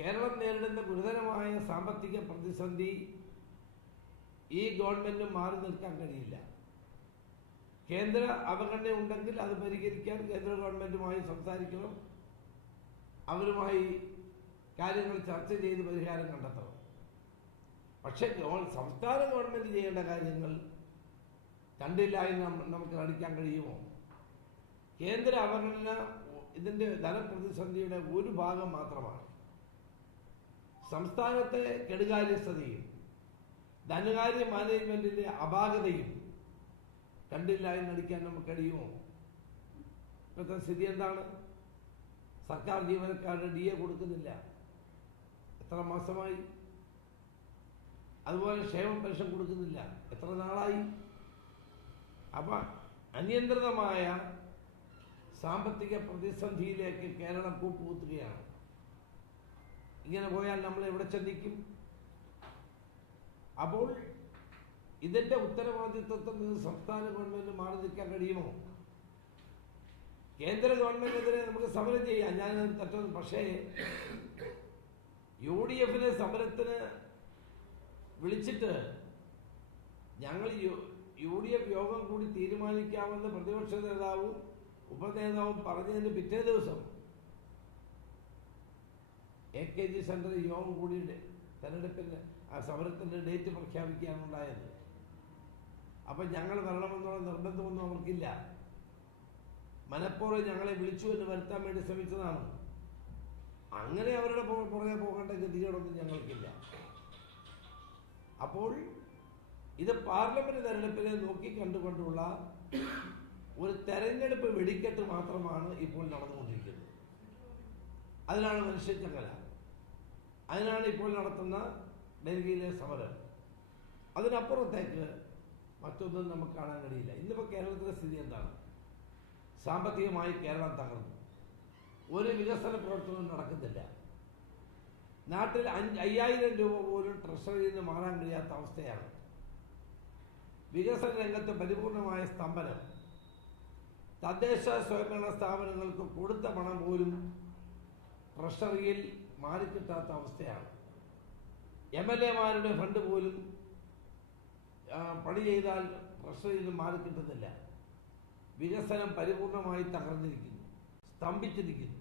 കേരളം നേരിടുന്ന ഗുരുതരമായ സാമ്പത്തിക പ്രതിസന്ധി ഈ ഗവൺമെന്റിന് മാറി നിൽക്കാൻ കഴിയില്ല. കേന്ദ്ര അവഗണന ഉണ്ടെങ്കിൽ അത് പരിഹരിക്കാൻ കേന്ദ്ര ഗവൺമെന്റുമായി സംസാരിക്കണം, അവരുമായി കാര്യങ്ങൾ ചർച്ച ചെയ്ത് പരിഹാരം കണ്ടെത്തണം. പക്ഷേ സംസ്ഥാന ഗവൺമെന്റ് ചെയ്യേണ്ട കാര്യങ്ങൾ കണ്ടില്ല എന്ന് നമുക്ക് നടിക്കാൻ കഴിയുമോ? കേന്ദ്ര അവഗണന ഇതിന്റെ ധനപ്രതിസന്ധിയുടെ ഒരു ഭാഗം മാത്രമാണ്. സംസ്ഥാനത്തെ കെടുകാര്യസ്ഥതയും ധനകാര്യ മാനേജ്മെന്റിന്റെ അപാകതയും കണ്ടില്ല എന്ന് നടിക്കാൻ നമുക്ക് കഴിയുമോ? ഇപ്പോഴത്തെ സ്ഥിതി എന്താണ്? സർക്കാർ ജീവനക്കാരുടെ DA കൊടുക്കുന്നില്ല, എത്ര മാസമായി? അതുപോലെ ക്ഷേമ പെൻഷൻ കൊടുക്കുന്നില്ല, എത്ര നാളായി? അപ്പൊ അനിയന്ത്രിതമായ സാമ്പത്തിക പ്രതിസന്ധിയിലേക്ക് കേരളം കൂപ്പുകുത്തുകയാണ്. ഇങ്ങനെ പോയാൽ നമ്മൾ എവിടെ ചെന്നിക്കും? അപ്പോൾ ഇതിന്റെ ഉത്തരവാദിത്വത്തിൽ നിന്ന് സംസ്ഥാന ഗവൺമെന്റ് മാറി നിൽക്കാൻ കഴിയുമോ? കേന്ദ്ര ഗവൺമെന്റിനെതിരെ നമുക്ക് സമരം ചെയ്യാം, ഞാനത് തെറ്റുന്നു. പക്ഷേ UDF സമരത്തിന് വിളിച്ചിട്ട് ഞങ്ങൾ UDF യോഗം കൂടി തീരുമാനിക്കാമെന്ന് പ്രതിപക്ഷ നേതാവും ഉപനേതാവും പറഞ്ഞതിന് പിറ്റേ ദിവസം AKG സെന്ററിൽ യോഗം കൂടി തെരഞ്ഞെടുപ്പിന്റെ ആ സമരത്തിന്റെ ഡേറ്റ് പ്രഖ്യാപിക്കുകയാണ് ഉണ്ടായത്. അപ്പൊ ഞങ്ങൾ വരണമെന്നുള്ള നിർബന്ധമൊന്നും അവർക്കില്ല. മനഃപൂർവ്വം ഞങ്ങളെ വിളിച്ചു എന്ന് വരുത്താൻ വേണ്ടി ശ്രമിച്ചതാണ്. അങ്ങനെ അവരുടെ പുറകെ പോകേണ്ട ഗതികേടൊന്നും ഞങ്ങൾക്കില്ല. അപ്പോൾ ഇത് പാർലമെന്റ് തെരഞ്ഞെടുപ്പിനെ നോക്കിക്കണ്ടുകൊണ്ടുള്ള ഒരു തെരഞ്ഞെടുപ്പ് വെടിക്കെട്ട് മാത്രമാണ് ഇപ്പോൾ നടന്നുകൊണ്ടിരിക്കുന്നത്. അതിനാണ് മനുഷ്യച്ചങ്ങല, അതിനാണ് ഇപ്പോൾ നടത്തുന്ന ഡൽഹിയിലെ സമരം. അതിനപ്പുറത്തേക്ക് മറ്റൊന്നും നമുക്ക് കാണാൻ കഴിയില്ല. ഇന്നിപ്പോൾ കേരളത്തിലെ സ്ഥിതി എന്താണ്? സാമ്പത്തികമായി കേരളം തകർന്നു, ഒരു വികസന പ്രവർത്തനവും നടക്കുന്നില്ല. നാട്ടിൽ 5000 രൂപ പോലും ട്രഷറിയിൽ നിന്ന് മാറാൻ കഴിയാത്ത അവസ്ഥയാണ്. വികസന രംഗത്ത് പരിപൂർണമായ സ്തംഭനം. തദ്ദേശ സ്വയംഭരണ സ്ഥാപനങ്ങൾക്ക് കൊടുത്ത പണം പോലും ട്രഷറിയിൽ മാറിക്കിട്ടാത്ത അവസ്ഥയാണ്. MLA-മാരുടെ ഫണ്ട് പോലും പണി ചെയ്താൽ ട്രഷറിയിൽ മാറിക്കിട്ടുന്നില്ല. വികസനം പരിപൂർണമായി തകർന്നിരിക്കുന്നു, സ്തംഭിച്ചിരിക്കുന്നു.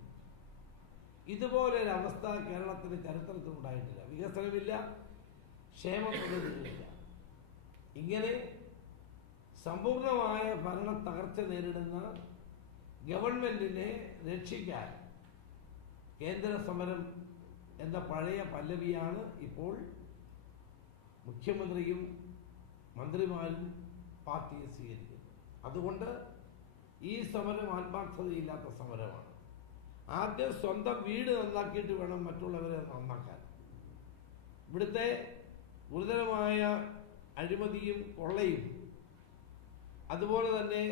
ഇതുപോലൊരവസ്ഥ കേരളത്തിന്റെ ചരിത്രത്തിൽ ഉണ്ടായിട്ടില്ല. വികസനമില്ല, ക്ഷേമ പദ്ധതികളില്ല. ഇങ്ങനെ സമ്പൂർണമായ ഭരണ തകർച്ച നേരിടുന്ന ഗവൺമെന്റിനെ രക്ഷിക്കാൻ കേന്ദ്ര സമരം എന്ന പഴയ പല്ലവിയാണ് ഇപ്പോൾ മുഖ്യമന്ത്രിയും മന്ത്രിമാരും പാർട്ടിയെ സ്വീകരിക്കുന്നത്. അതുകൊണ്ട് ഈ സമരം ആത്മാർത്ഥതയില്ലാത്ത സമരമാണ്. ആദ്യം സ്വന്തം വീട് നന്നാക്കിയിട്ട് വേണം മറ്റുള്ളവരെ നന്നാക്കാൻ. ഇവിടുത്തെ ഗുരുതരമായ അഴിമതിയും കൊള്ളയും അതുപോലെ തന്നെ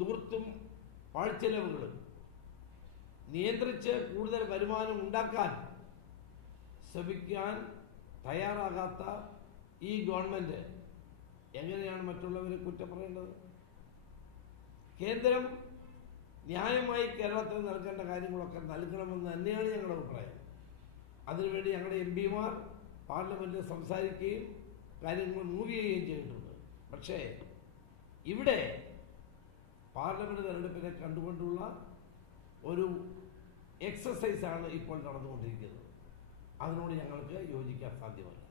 ധൂർത്തും പാഴ്ചെലവുകളും നിയന്ത്രിച്ച് കൂടുതൽ വരുമാനം ഉണ്ടാക്കാൻ ശ്രമിക്കാൻ തയ്യാറാകാത്ത ഈ ഗവൺമെന്റ് എങ്ങനെയാണ് മറ്റുള്ളവരെ കുറ്റം പറയേണ്ടത്? കേന്ദ്രം ന്യായമായി കേരളത്തിന് നൽകേണ്ട കാര്യങ്ങളൊക്കെ നൽകണമെന്ന് തന്നെയാണ് ഞങ്ങളുടെ അഭിപ്രായം. അതിനുവേണ്ടി ഞങ്ങളുടെ MP-മാർ പാർലമെന്റിൽ സംസാരിക്കുകയും കാര്യങ്ങൾ മൂവ് ചെയ്യുകയും ചെയ്തിട്ടുണ്ട്. പക്ഷേ ഇവിടെ പാർലമെന്റ് തെരഞ്ഞെടുപ്പിനെ കണ്ടുകൊണ്ടുള്ള ഒരു എക്സസൈസാണ് ഇപ്പോൾ നടന്നുകൊണ്ടിരിക്കുന്നത്. അതിനോട് ഞങ്ങൾക്ക് യോജിക്കാൻ സാധ്യമല്ല.